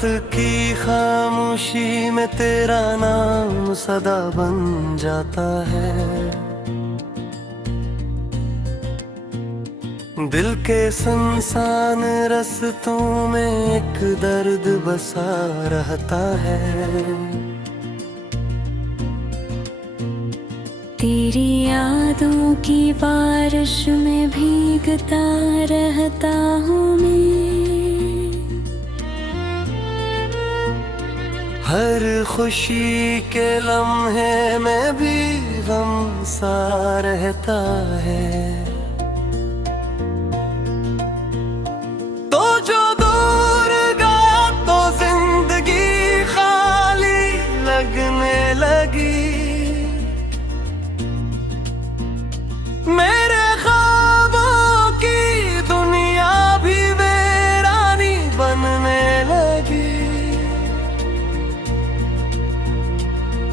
रात की खामोशी में तेरा नाम सदा बन जाता है। दिल के सुनसान रस्तों में एक दर्द बसा रहता है। तेरी यादों की बारिश में भीगता रहता हूँ मैं। हर खुशी के लम्हे में भी गम सा रहता है। तो जो दूर गया तो जिंदगी खाली लगने लगी। मेरे ख्वाबों की दुनिया भी वीरानी बनने लगी।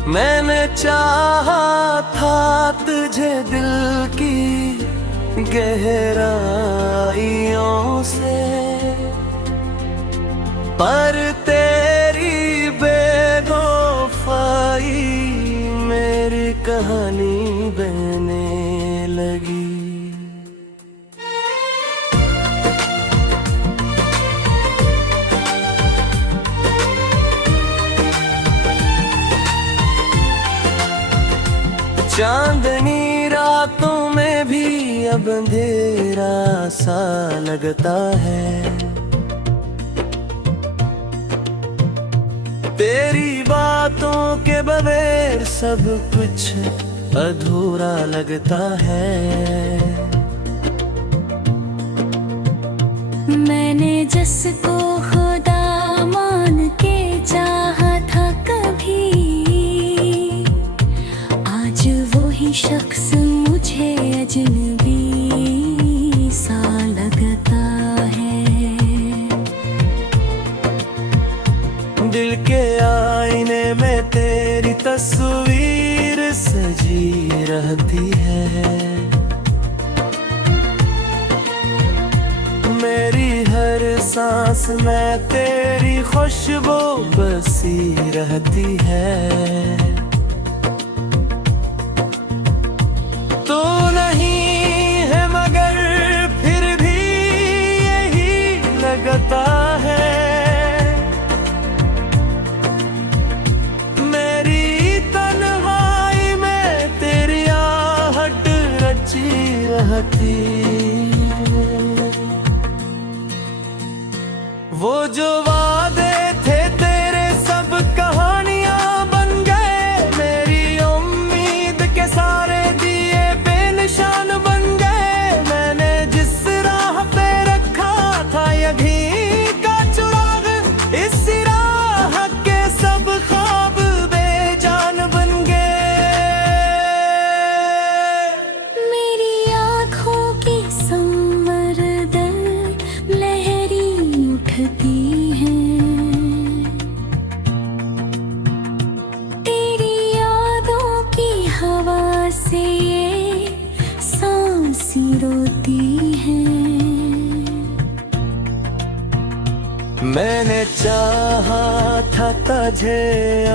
मैंने चाहा था तुझे दिल की गहराइयों से, पर तेरी बेवफाई मेरी कहानी बहने लगी। चांदनी रातों में भी अब अंधेरा सा लगता है। तेरी बातों के बगैर सब कुछ अधूरा लगता है। मैंने जिसको खुदा मान के चाहा था कभी, आज वही शख्स मुझे अजनबी सा लगता है। दिल के आईने में तेरी तस्वीर सजी रहती है। मेरी हर सांस में तेरी खुशबू बसी रहती है। तो नहीं है मगर फिर भी यही लगता है। मेरी तन्हाई में तेरी आहट रची रहती। वो जो वादे थे तेरे सब कहानियां बन गए। मेरी उम्मीद के सारे दिए बेनिशान बन गए। मैंने जिस राह पे रखा था यही का चुराग, इस राह के सब ख्वाब बेजान बन गए। मेरी आँखों की संवरदर लहरी उठती है। तेरी यादों की हवा से ये सांसी रोती है। मैंने चाहा था तुझे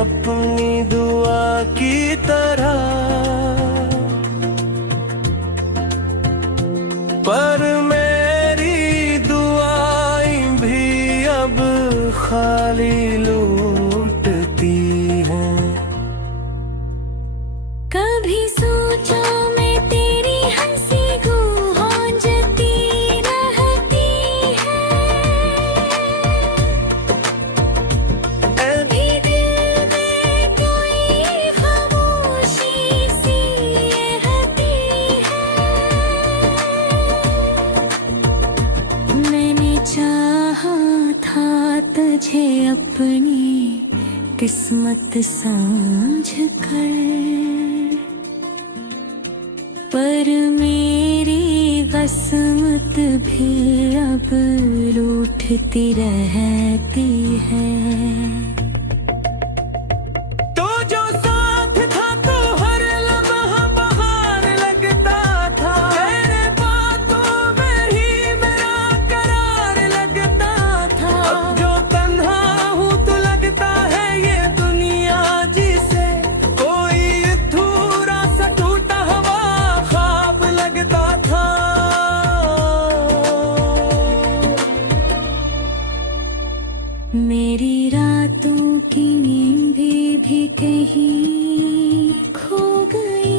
अपनी दुआ की तरह, पर मेरी दुआएं भी अब खाली लूटती हैं। कभी सोचा मैं तेरी हंसी गूंजती रहती है। अभी दिल में कोई खामोशी सी रहती है। मैंने चाहा था तुझे अपनी किस्मत समझ कर, पर मेरी किस्मत भी अब रूठती रहती है। तो जो साथ था तो हर लम्हा बहार लगता था। तेरे बातों में ही मेरा करार लगता था। अब जो तन्हा हूँ भी कहीं खो गई।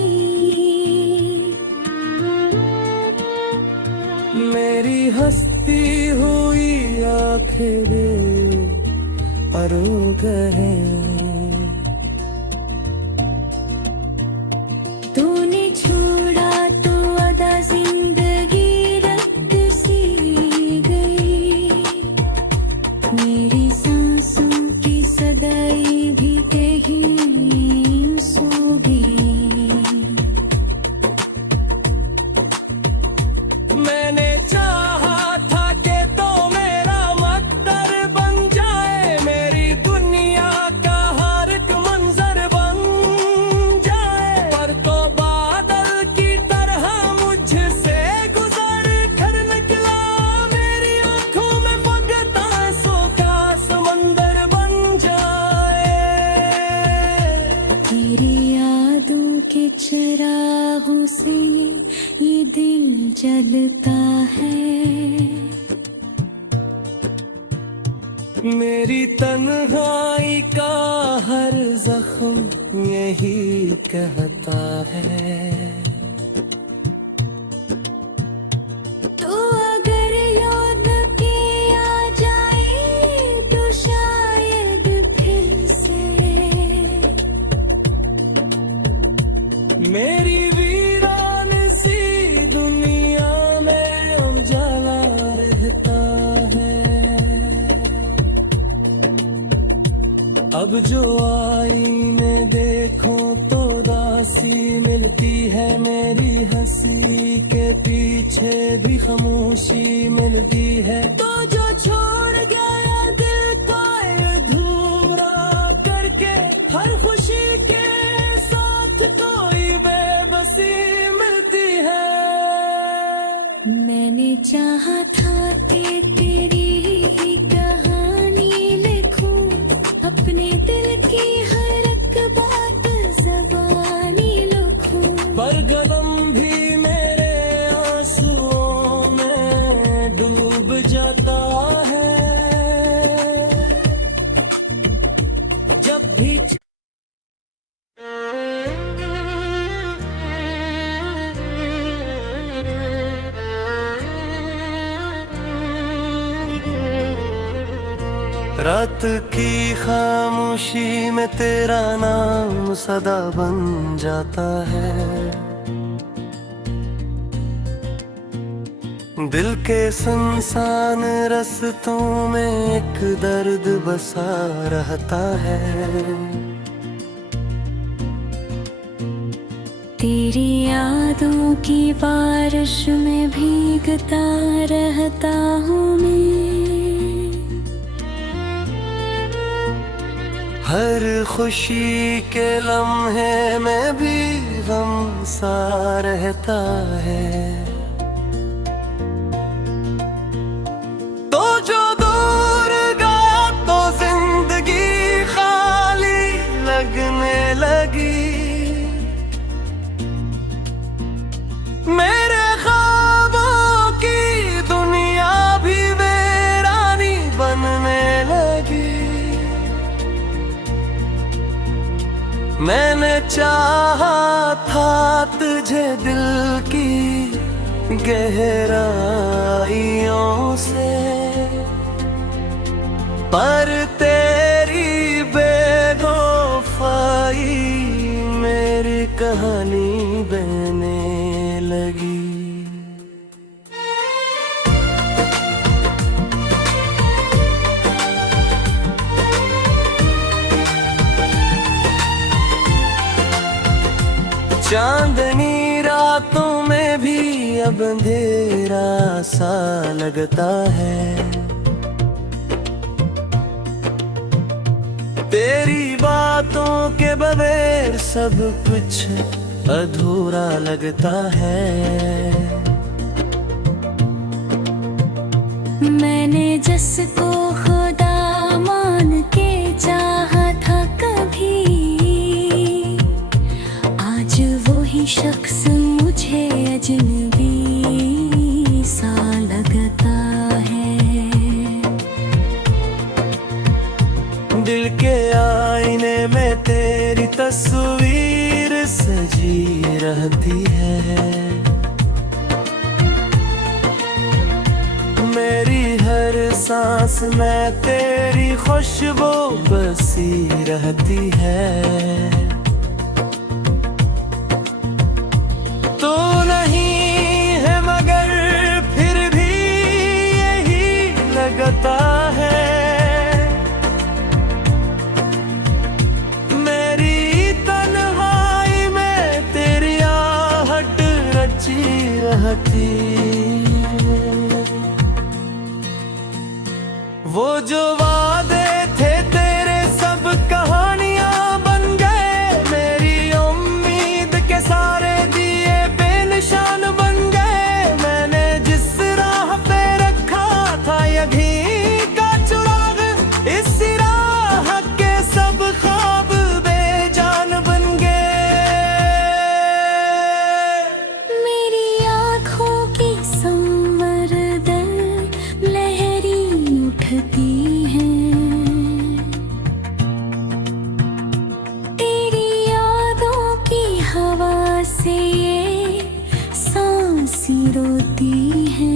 मेरी हंसती हुई आँखें अरो गए। तूने छोड़ा तो अदा जिंदगी रक्त सी गई। मेरी सांसों की सदाई भी कहीं सो गई। मैंने चाहा था कि तो मेरा मकदर बन जाए, मेरी दुनिया का हर एक मंजर बन जाए, पर तो बादल की तरह मुझसे गुजर कर निकला। मेरी आंखों में बगता सो का समंदर बन जाए। तेरी यादों के चिरागों से ये दिल जलता है। मेरी तन्हाई का हर जख्म यही कहता है। तो अगर याद के आ जाए तो शायद फिर से मेरी वीरान सी दुनिया में उजाला रहता है। अब जो आईने देखो तो दासी मिलती है, मेरी हंसी के पीछे भी खामोशी मिलती है। तो जो छोड़ गया दिल को अधूरा करके, हर खुशी के साथ कोई बेबसी मिलती है। मैंने चाहा था कि तेरी ही कहानी लिखूं, अपने दिल की हर एक बात ज़बानी लिखूं। पर कलम भी मेरे आंसुओं में डूब जाता है। जब भी रात की खामोशी में तेरा नाम सदा बन जाता है। दिल के सुनसान रस्तों में एक दर्द बसा रहता है। तेरी यादों की बारिश में भीगता रहता हूँ मैं। हर खुशी के लम्हे में भी गम सा रहता है। तो जो दूर गया तो जिंदगी खाली लगने लगी। मेरे ख्वाबों की दुनिया भी वीरानी बनने लगी। मैंने चाहा था तुझे दिल की गहराइयों से, पर तेरी बेवफाई मेरी कहानी बहने लगी। चांदनी रातों में भी अब अंधेरा सा लगता है। तेरी बातों के बगैर सब कुछ अधूरा लगता है। मैंने जिसको खुदा मान के चाहा था कभी, आज वही शख्स मुझे अजनबी सा लगता है। दिल के आईने में तेरी तस्वीर सजी रहती है। मेरी हर सांस में तेरी खुशबू बसी रहती है। तू नहीं है मगर फिर भी यही लगता है। मेरी तन्हाई में तेरी आहट रची रहती। वो जो वादे थे तेरे सब कहानियां बन गए। मेरी उम्मीद के सारे दिए बेनिशान बन गए। मैंने जिस राह पे रखा था यही का चुराग, इस राह के सब ख्वाब बेजान बन गए। मेरी आँखों की संवरदन लहरी उठती है। तेरी यादों की हवा से ये सांसी रोती है।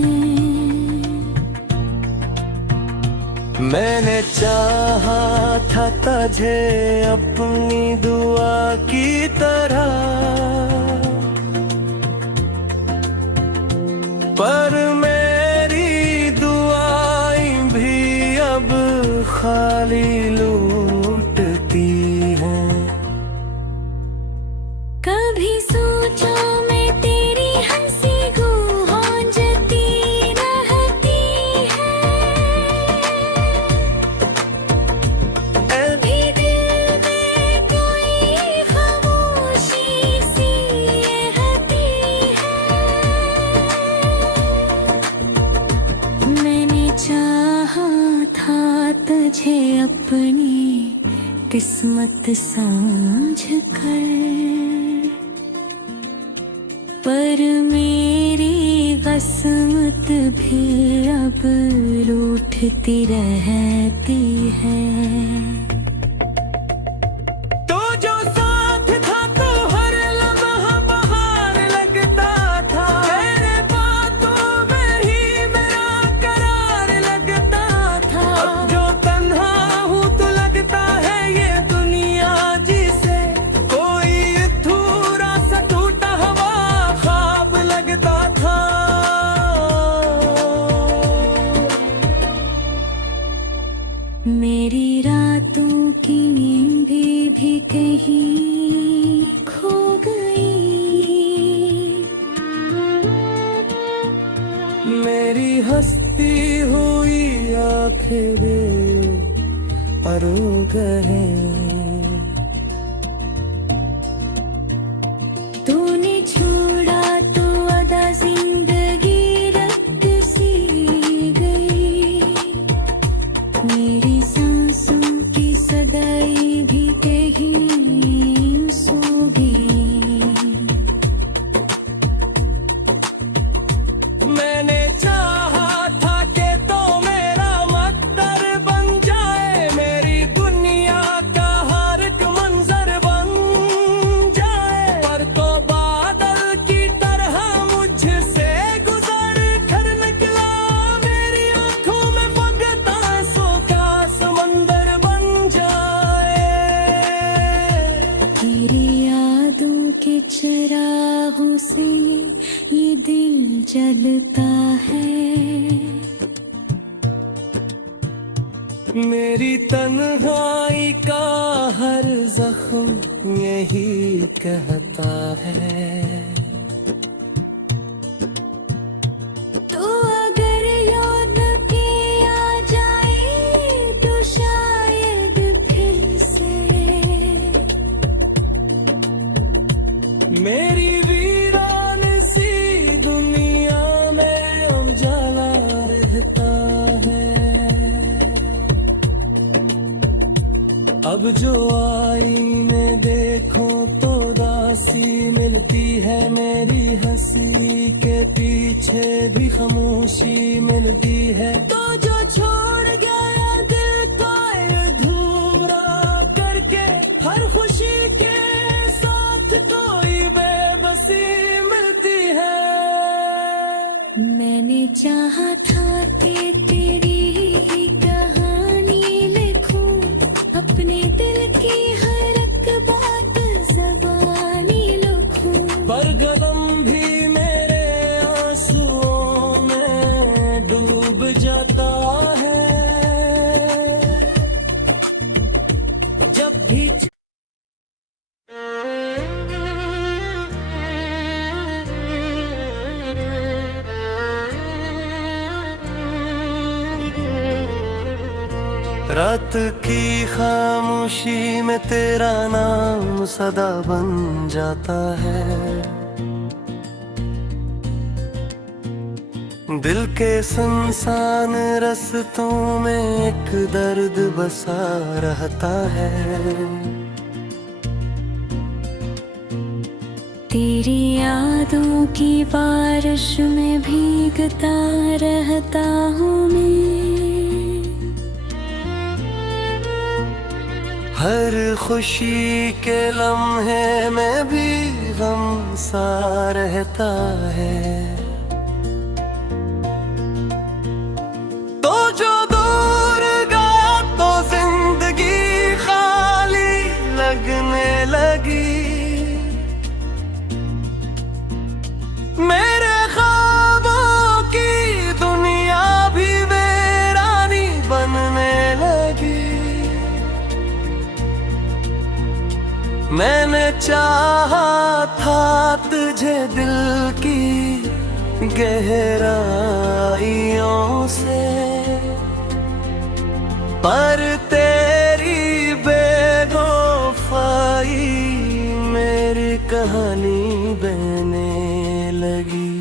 मैंने चाहा था तुझे अपनी दुआ की तरह, पर मेरी दुआएं भी अब खाली लूटती हैं। कभी सोचा मैं तेरी हंसी गूंजती रहती है। अभी दिल में कोई खामोशी सी रहती है। मैंने चाहा था तुझे अपनी किस्मत समझ कर, पर मेरी किस्मत भी अब रूठती रहती है। तो जो साथ था तो हर लम्हा बहार लगता था। तेरे बातों में ही मेरा करार लगता था। अब जो तन्हा हूँ तो लगता है ये दुनिया जिसे कोई अधूरा सा टूटा हुआ ख्वाब लगता था। मेरी रातों की नींद भी कहीं खो गई। मेरी हंसती हुई आंखें अरो गए। तूने छोड़ा तो अदा जिंदगी रक्त सी गई। मेरी सांसों की सदाई भी कहीं सो गई। मैंने चाहा था कि तो मेरा मकदर बन जाए। मेरी दुनिया का हर एक मंजर बन जाए। पर तो बादल की तरह मुझसे गुजर कर निकला। मेरी आंखों में बगता आंसू का समंदर बन जाए। तेरी यादों के चिरागों से ये दिल जलता है। मेरी तन्हाई का हर जख्म यही कहता है। तो अगर याद के आ जाए तो शायद फिर से मेरी वीरान सी दुनिया में उजाला रहता है। अब जो आईने देखो तो दासी मिलती है। मेरी हंसी के पीछे भी खामोशी मिलती है। तो जो छोड़ गया दिल को अधूरा करके हर खुशी रात की खामोशी में तेरा नाम सदा बन जाता है। दिल के सुनसान रस्तों में एक दर्द बसा रहता है। तेरी यादों की बारिश में भीगता रहता हूँ मैं। हर खुशी के लम्हे में भी गम सा रहता है। तो जो दूर गया तो जिंदगी खाली लगने लगी। मेरे ख्वाबों की दुनिया भी वीरानी बनने लगी। मैंने चाहा था तुझे दिल की गहराइयों से, पर तेरी बेवफाई मेरी कहानी बहने लगी।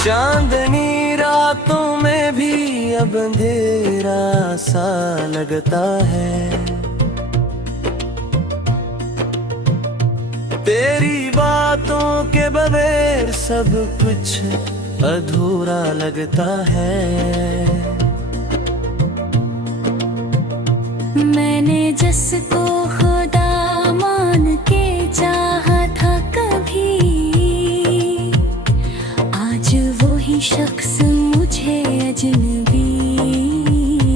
चांदनी रातों में भी अब अंधेरा सा लगता है। तेरी बातों के बगैर सब कुछ अधूरा लगता है। मैंने जिसको खुदा मान के चाहा था कभी, आज वही शख्स मुझे अजनबी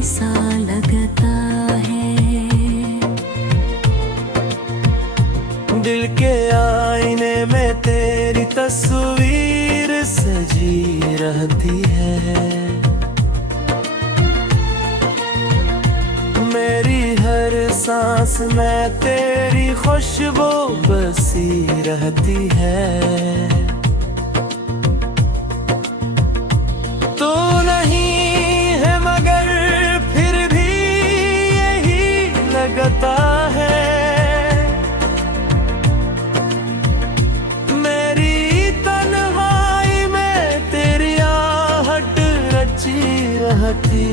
सा लगता है। दिल के आईने में तेरी तस्वीर सजी रहती है। मेरी हर सांस में तेरी खुशबू बसी रहती है। तू नहीं है मगर फिर भी यही लगता है। मेरी तन्हाई में तेरी आहट रची रहती।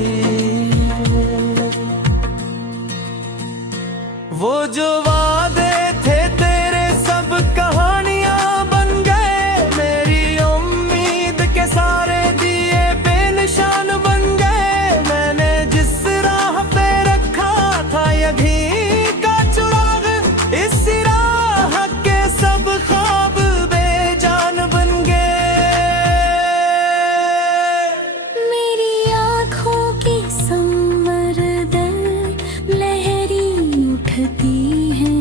वो जो वादे थे तेरे सब कहानियां बन गए। मेरी उम्मीद के सारे दिए बेनिशान बन गए। मैंने जिस राह पे रखा था यही का चुराग, इस राह के सब ख्वाब बेजान बन गए। मेरी आँखों की संवरदर लहरी उठती है।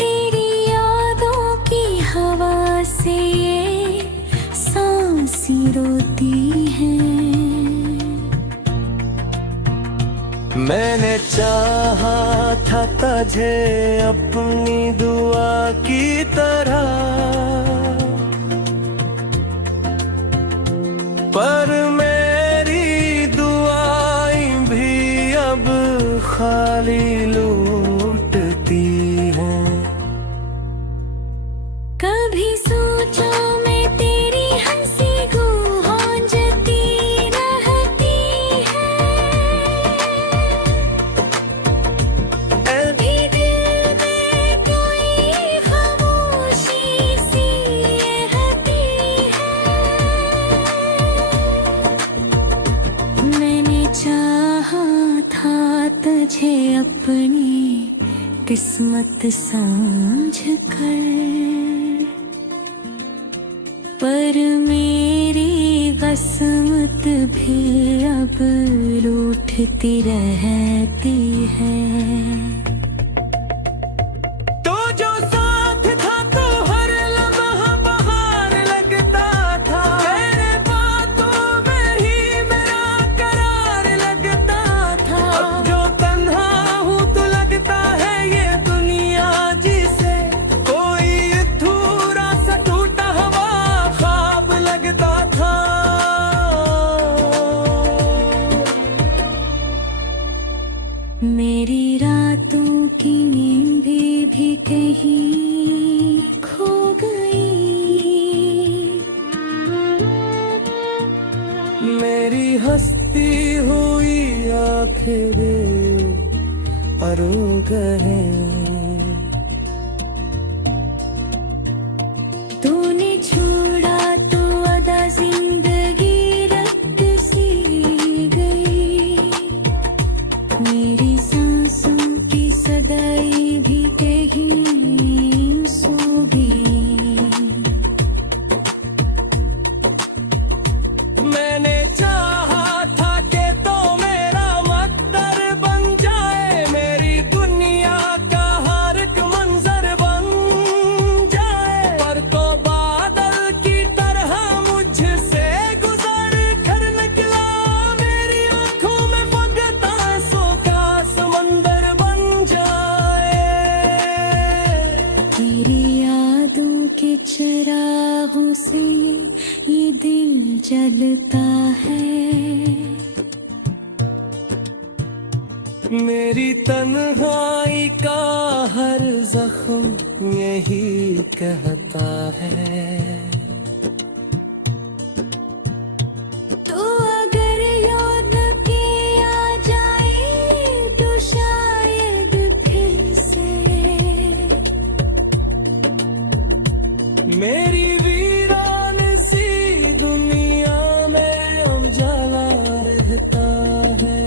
तेरी यादों की हवा से ये सांसी रोती है। मैंने चाहा था तुझे अपनी दुआ की तरह, पर मेरी दुआएं भी अब खाली लूटती हैं। कभी सोचा मैं तेरी हंसी गूंजती रहती है। कभी दिल में कोई खामोशी सी रहती है। मैंने चाहा था तुझे अपनी किस्मत समझ कर, पर मेरी किस्मत भी अब रूठती रहती है। तो जो साथ था तो हर लम्हा बहार लगता था। तेरे बातों में ही मेरा करार लगता था। अब जो तन्हा नींद भी कहीं खो गई। मेरी हंसती हुई आंखें दे अरो गए। तूने छोड़ा तो अदा जिंदगी रक्त सी गई। मेरी सांसों की सदाई भी कहीं सो गई। मैंने चाहा था कि तो मेरा मकदर बन जाए, मेरी दुनिया का हर एक मंजर बन जाए। पर तो बादल की तरह मुझसे गुजर कर निकला, मेरी आंखों में फकता आंसू का समंदर बन जाए। तेरी यादों के चिरागों से ये दिल जलता है। मेरी तन्हाई का हर जख्म यही कहता है। तो अगर याद के आ जाए तो शायद फिर से मेरी वीरान सी दुनिया में उजाला रहता है।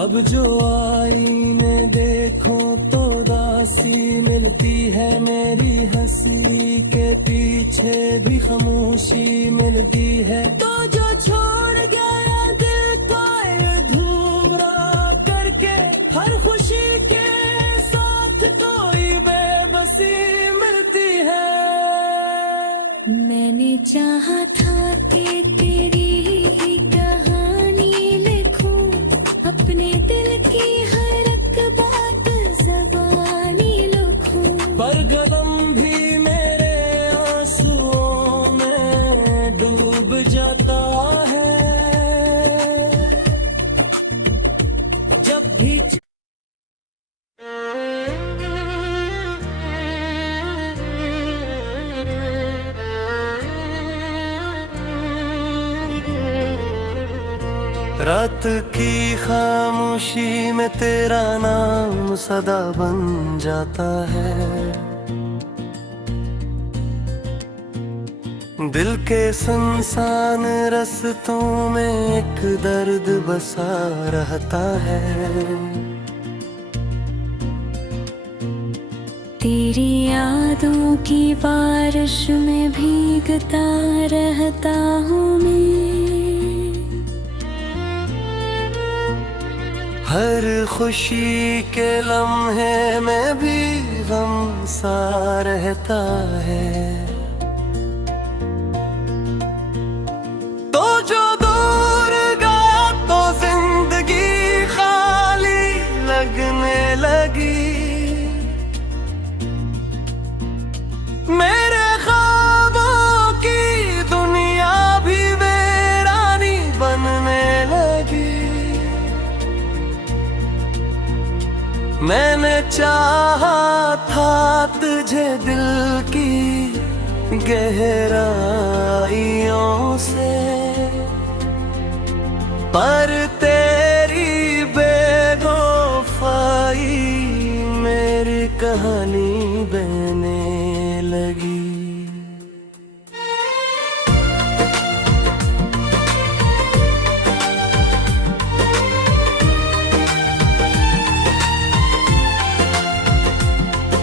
अब जो आईने देखो तो दासी मिलती है, मेरी हंसी के पीछे भी खामोशी मिलती है। तो जो छोड़ गया दिल को अधूरा करके, हर खुशी के साथ कोई बेबसी मिलती है। मैंने चाहा था कि तेरी ही कहानी लिखूं, अपने दिल की हर एक बात ज़बानी लिखूं। पर कलम भी मेरे आंसुओं में डूब जाता है। जब भी रात की खामोशी में तेरा नाम सदा बन जाता है। दिल के सुनसान रस्तों में एक दर्द बसा रहता है। तेरी यादों की बारिश में भीगता रहता हूँ मैं। हर खुशी के लम्हे में भी गम सा रहता है। तो जो दूर गया तो जिंदगी खाली लगने लगी। मेरे ख्वाबों की दुनिया भी वीरानी बनने लगी। मैंने चाहा था तुझे दिल की गहराइयों से, पर तेरी बेवफाई मेरी कहानी बहने लगी।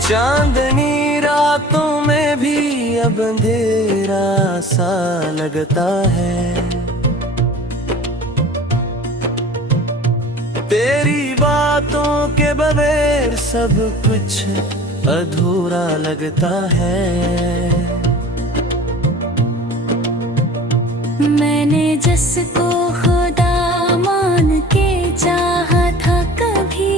चांदनी रातों में भी अब अंधेरा सा लगता है। तेरी बातों के बगैर सब कुछ अधूरा लगता है। मैंने जिसको खुदा मान के चाहा था कभी,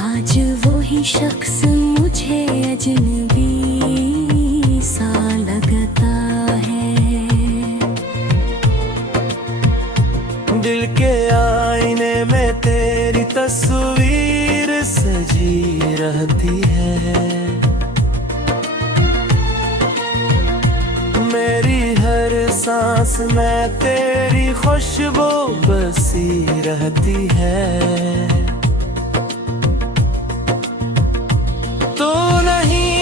आज वही शख्स मुझे अजनबी सा लगता है। दिल के जी रहती है। मेरी हर सांस में तेरी खुशबू बसी रहती है। तू नहीं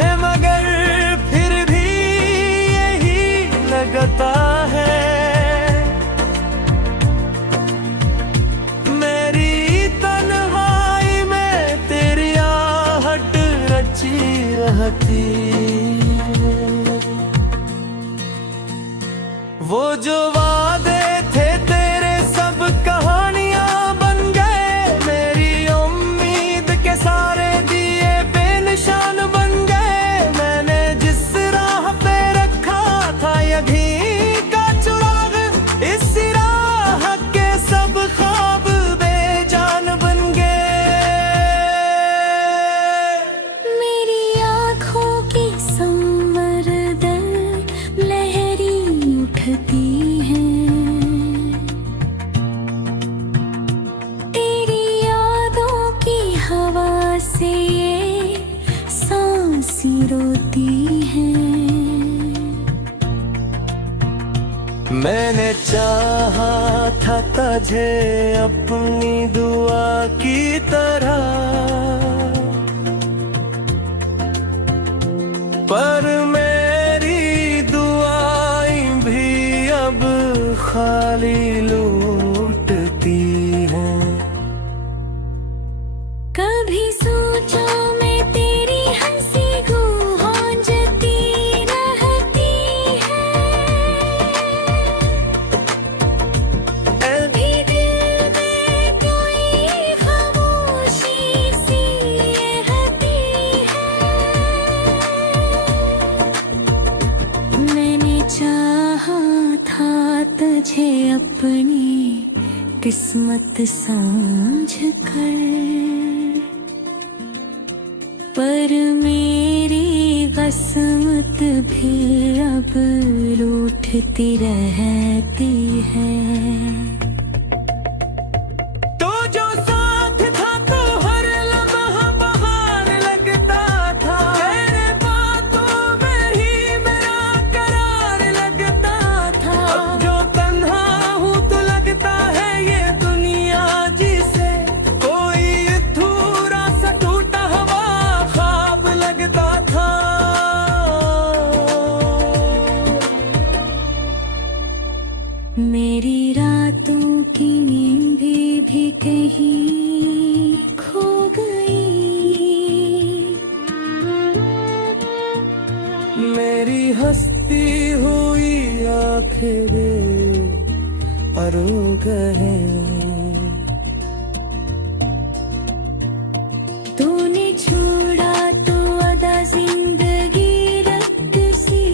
है मगर फिर भी यही लगता है। मेरी तन्हाई में तेरी आहट रची रहती। वो जो वादे थे तेरे सब कहानियां बन गए। मेरी उम्मीद के सारे दिए बेनिशान बन गए। मैंने जिस राह पे रखा था यही का चुराग, इस राह के सब ख्वाब बेजान बन गए। मेरी आँखों की संवरदन लहरी उठती है। तेरी यादों की हवा से ये सांसी रोती है। मैंने चाहा था तुझे अपनी दुआ की तरह, पर मेरी दुआएं भी अब खाली लूटती हैं। कभी सोचा मैं तेरी हंसी गूंजती रहती है। कभी दिल में कोई खामोशी सी रहती है। मैंने चाहा था तुझे अपनी किस्मत समझ कर, पर मेरी किस्मत भी अब रूठती रहती है। तो जो साथ था तो हर लम्हा बहार लगता था। तेरे बातों में ही मेरा करार लगता था। अब जो तन्हा हूँ तो लगता है ये दुनिया जिसे कोई अधूरा सा टूटा हुआ ख्वाब लगता था। मेरी रातों की नींद भी कहीं खो गई। मेरी हंसती हुई आँखें अरो गए। तूने छोड़ा तो अदा जिंदगी रक्त सी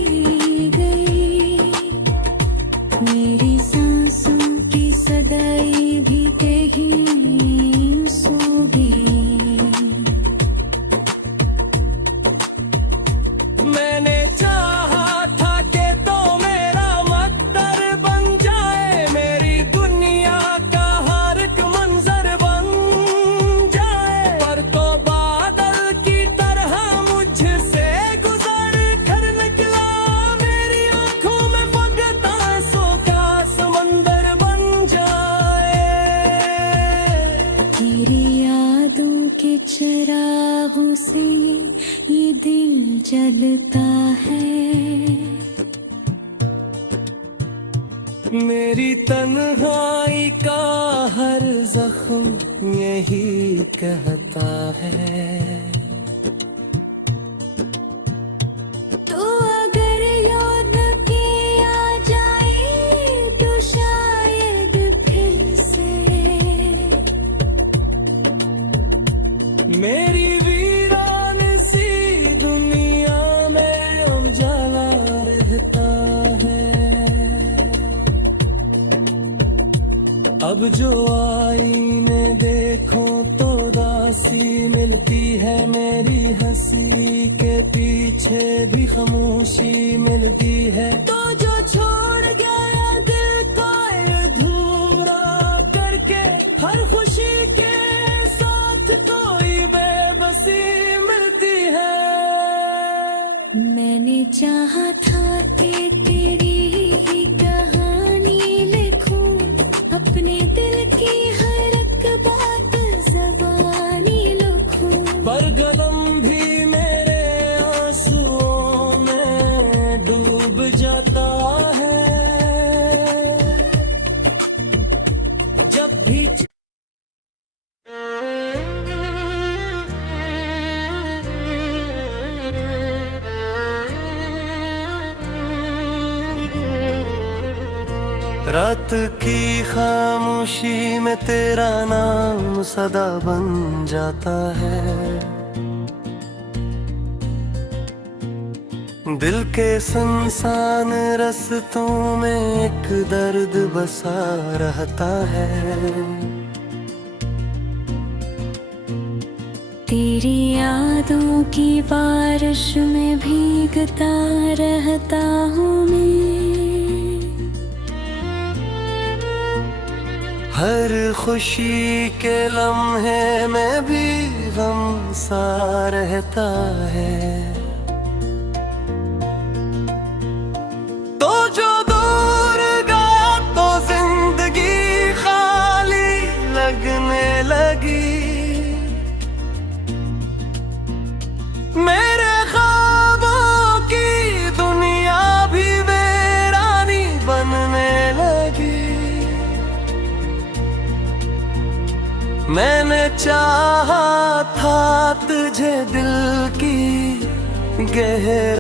गई। मेरी सांसों की सदाई भी कहीं सो गई। मैंने चाहा था कि तो मेरा मकदर बन जाए। मेरी दुनिया का हर एक मंजर बन जाए। पर तो बादल की तरह मुझसे गुजर कर निकला। मेरी आंखों में फगता सो क्या समंदर बन जाए। तेरी यादों के चिरागों से ये दिल जलता है। मेरी तन्हाई का हर जख्म यही कहता है। तो अगर याद के आ जाए तो शायद फिर से मेरी वीरान सी दुनिया में उजाला रहता है। अब जो आईने देखो तो दासी मिलती है। मेरी हंसी के पीछे भी खामोशी मिलती है। तो जो छोड़ गया दिल को अधूरा करके, हर खुशी के साथ कोई रात की खामोशी में तेरा नाम सदा बन जाता है। दिल के सुनसान रस्तों में एक दर्द बसा रहता है। तेरी यादों की बारिश में भीगता रहता हूँ मैं। हर खुशी के लम्हे में भी गम सा रहता है। तो जो दूर गया तो जिंदगी खाली लगने लगी। मेरे ख्वाबों की दुनिया भी वीरानी बनने लगी। मैंने चाहा था तुझे दिल की गहराई